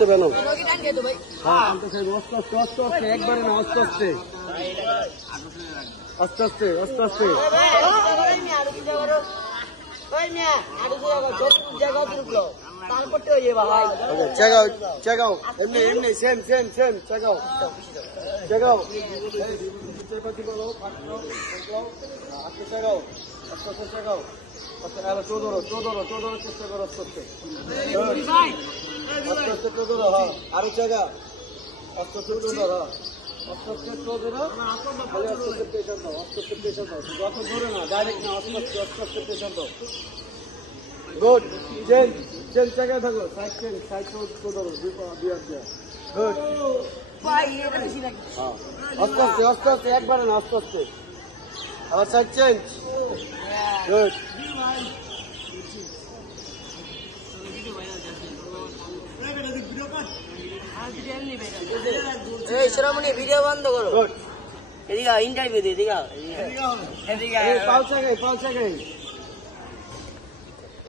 বেনো হ্যাঁ আনতে চাইবো আস্তে আস্তে আস্তে আস্তে একবারে না আস্তে আস্তে আস্তে আস্তে আস্তে আস্তে check out এমনি same check out check out check out আচ্ছা আরে চোদরো চেষ্টা করো আস্তে আস্তে চোদরো হ্যাঁ আরো জায়গা আস্তে চোদরো আস্তে চোদরো খালি আস্তে প্রেশার দাও যত ধরে না ডাইরেক্ট না আস্তে প্রেশার দাও গুড চেন জায়গায় থাকো সাইড চোদরো দুই হাত দিয়ে গুড আস্তে একবারে না আস্তে আবার সাইড চেঞ্জ গুড শ্রমণী ভিডিও বন্ধ করো এদিকে ইন্টারভিউ দিয়ে এদিকে পাঁচ জায়গায়